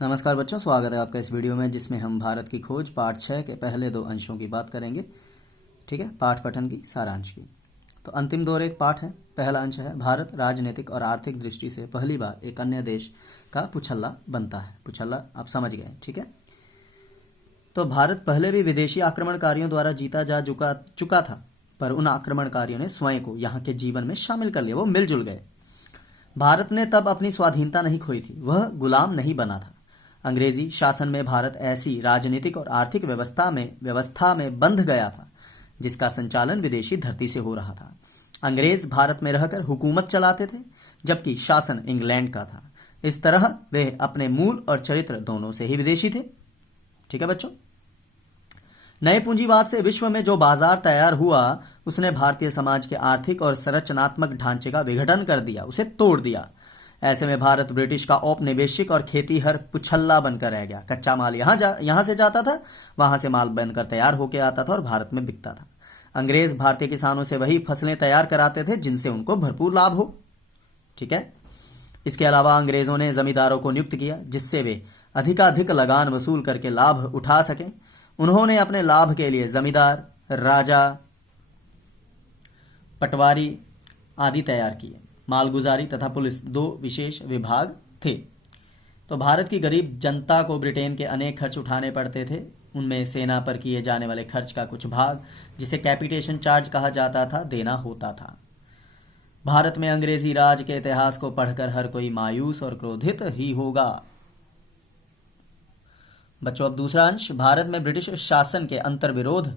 नमस्कार बच्चों, स्वागत है आपका इस वीडियो में जिसमें हम भारत की खोज पाठ 6 के पहले 2 अंशों की बात करेंगे। ठीक है, पाठ पठन की सारांश की। तो अंतिम दौर एक पाठ है। पहला अंश है भारत राजनीतिक और आर्थिक दृष्टि से पहली बार एक अन्य देश का पुछल्ला बनता है। पुछल्ला आप समझ गए, ठीक है। तो भारत पहले भी विदेशी आक्रमणकारियों द्वारा जीता जा चुका था, पर उन आक्रमणकारियों ने स्वयं को यहाँ के जीवन में शामिल कर लिया, वो मिलजुल गए। भारत ने तब अपनी स्वाधीनता नहीं खोई थी, वह गुलाम नहीं बना था। अंग्रेजी शासन में भारत ऐसी राजनीतिक और आर्थिक व्यवस्था में बंध गया था जिसका संचालन विदेशी धरती से हो रहा था। अंग्रेज भारत में रहकर हुकूमत चलाते थे, जबकि शासन इंग्लैंड का था। इस तरह वे अपने मूल और चरित्र दोनों से ही विदेशी थे। ठीक है बच्चों, नए पूंजीवाद से विश्व में जो बाजार तैयार हुआ उसने भारतीय समाज के आर्थिक और संरचनात्मक ढांचे का विघटन कर दिया, उसे तोड़ दिया। ऐसे में भारत ब्रिटिश का औपनिवेशिक और खेतीहर पुछल्ला बनकर रह गया। कच्चा माल यहाँ से जाता था, वहां से माल बनकर तैयार होकर आता था और भारत में बिकता था। अंग्रेज भारतीय किसानों से वही फसलें तैयार कराते थे जिनसे उनको भरपूर लाभ हो। ठीक है, इसके अलावा अंग्रेजों ने जमींदारों को नियुक्त किया जिससे वे अधिकाधिक लगान वसूल करके लाभ उठा सकें। उन्होंने अपने लाभ के लिए जमींदार, राजा, पटवारी आदि तैयार किए। मालगुजारी तथा पुलिस 2 विशेष विभाग थे। तो भारत की गरीब जनता को ब्रिटेन के अनेक खर्च उठाने पड़ते थे। उनमें सेना पर किए जाने वाले खर्च का कुछ भाग, जिसे कैपिटेशन चार्ज कहा जाता था, देना होता था। भारत में अंग्रेजी राज के इतिहास को पढ़कर हर कोई मायूस और क्रोधित ही होगा। बच्चों, अब दूसरा अंश, भारत में ब्रिटिश शासन के अंतर्विरोध।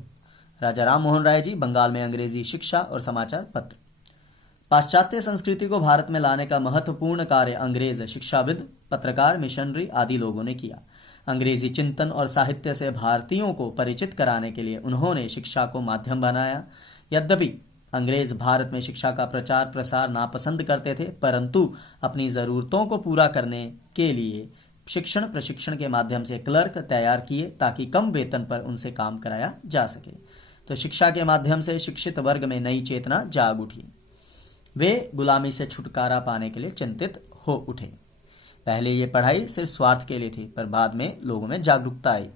राजा राम मोहन राय जी, बंगाल में अंग्रेजी शिक्षा और समाचार पत्र। पाश्चात्य संस्कृति को भारत में लाने का महत्वपूर्ण कार्य अंग्रेज शिक्षाविद, पत्रकार, मिशनरी आदि लोगों ने किया। अंग्रेजी चिंतन और साहित्य से भारतीयों को परिचित कराने के लिए उन्होंने शिक्षा को माध्यम बनाया। यद्यपि अंग्रेज भारत में शिक्षा का प्रचार प्रसार नापसंद करते थे, परंतु अपनी जरूरतों को पूरा करने के लिए शिक्षण प्रशिक्षण के माध्यम से क्लर्क तैयार किए ताकि कम वेतन पर उनसे काम कराया जा सके। तो शिक्षा के माध्यम से शिक्षित वर्ग में नई चेतना जाग उठी। वे गुलामी से छुटकारा पाने के लिए चिंतित हो उठे। पहले ये पढ़ाई सिर्फ स्वार्थ के लिए थी, पर बाद में लोगों में जागरूकता आई।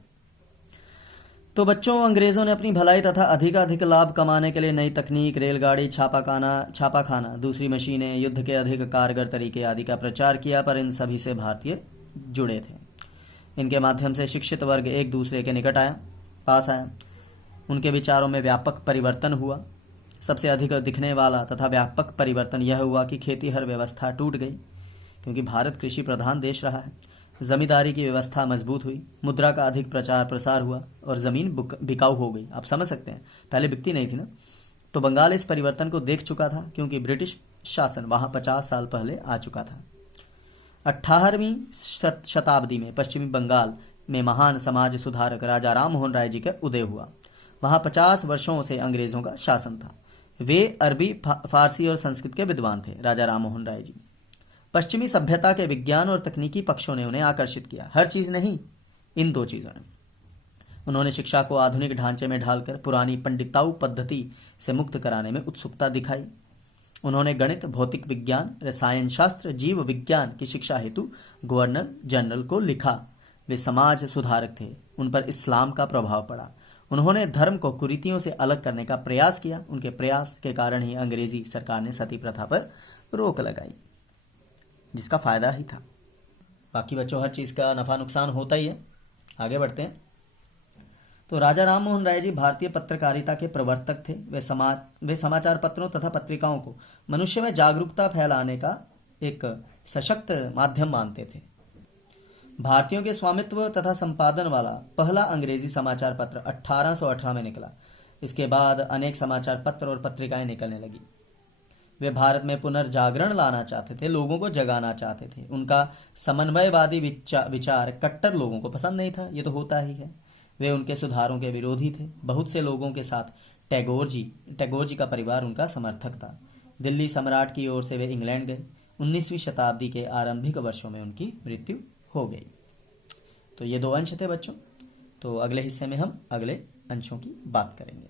तो बच्चों, अंग्रेजों ने अपनी भलाई तथा अधिकाधिक लाभ कमाने के लिए नई तकनीक, रेलगाड़ी, छापाखाना, दूसरी मशीनें, युद्ध के अधिक कारगर तरीके आदि का प्रचार किया, पर इन सभी से भारतीय जुड़े थे। इनके माध्यम से शिक्षित वर्ग एक दूसरे के निकट पास आया। उनके विचारों में व्यापक परिवर्तन हुआ। सबसे अधिक दिखने वाला तथा व्यापक परिवर्तन यह हुआ कि खेती हर व्यवस्था टूट गई, क्योंकि भारत कृषि प्रधान देश रहा है। जमींदारी की व्यवस्था मजबूत हुई, मुद्रा का अधिक प्रचार प्रसार हुआ और जमीन बिकाऊ हो गई। आप समझ सकते हैं, पहले बिकती नहीं थी ना। तो बंगाल इस परिवर्तन को देख चुका था, क्योंकि ब्रिटिश शासन वहां 50 साल पहले आ चुका था। 18वीं शताब्दी में पश्चिमी बंगाल में महान समाज सुधारक राजा राम मोहन राय जी का उदय हुआ। वहां 50 वर्षों से अंग्रेजों का शासन था। वे अरबी, फारसी और संस्कृत के विद्वान थे। राजा राम मोहन राय जी पश्चिमी सभ्यता के विज्ञान और तकनीकी पक्षों ने उन्हें आकर्षित किया। हर चीज नहीं, इन 2 चीजों ने। उन्होंने शिक्षा को आधुनिक ढांचे में ढालकर पुरानी पंडिताऊ पद्धति से मुक्त कराने में उत्सुकता दिखाई। उन्होंने गणित, भौतिक विज्ञान, रसायन शास्त्र, जीव विज्ञान की शिक्षा हेतु गवर्नर जनरल को लिखा। वे समाज सुधारक थे, उन पर इस्लाम का प्रभाव पड़ा। उन्होंने धर्म को कुरीतियों से अलग करने का प्रयास किया। उनके प्रयास के कारण ही अंग्रेजी सरकार ने सती प्रथा पर रोक लगाई, जिसका फायदा ही था। बाकी बच्चों, हर चीज का नफा नुकसान होता ही है। आगे बढ़ते हैं। तो राजा राम मोहन राय जी भारतीय पत्रकारिता के प्रवर्तक थे। वे समाचार पत्रों तथा पत्रिकाओं को मनुष्य में जागरूकता फैलाने का एक सशक्त माध्यम मानते थे। भारतीयों के स्वामित्व तथा संपादन वाला पहला अंग्रेजी समाचार पत्र 1818 में निकला। इसके बाद अनेक समाचार पत्र और पत्रिकाएं निकलने लगी। वे भारत में पुनर्जागरण लाना चाहते थे, लोगों को जगाना चाहते थे। उनका समन्वयवादी विचार कट्टर लोगों को पसंद नहीं था, ये तो होता ही है। वे उनके सुधारों के विरोधी थे। बहुत से लोगों के साथ टैगोर जी का परिवार उनका समर्थक था। दिल्ली सम्राट की ओर से वे इंग्लैंड गए। 19वीं शताब्दी के आरंभिक वर्षों में उनकी मृत्यु हो गई। तो ये 2 अंश थे बच्चों। तो अगले हिस्से में हम अगले अंशों की बात करेंगे।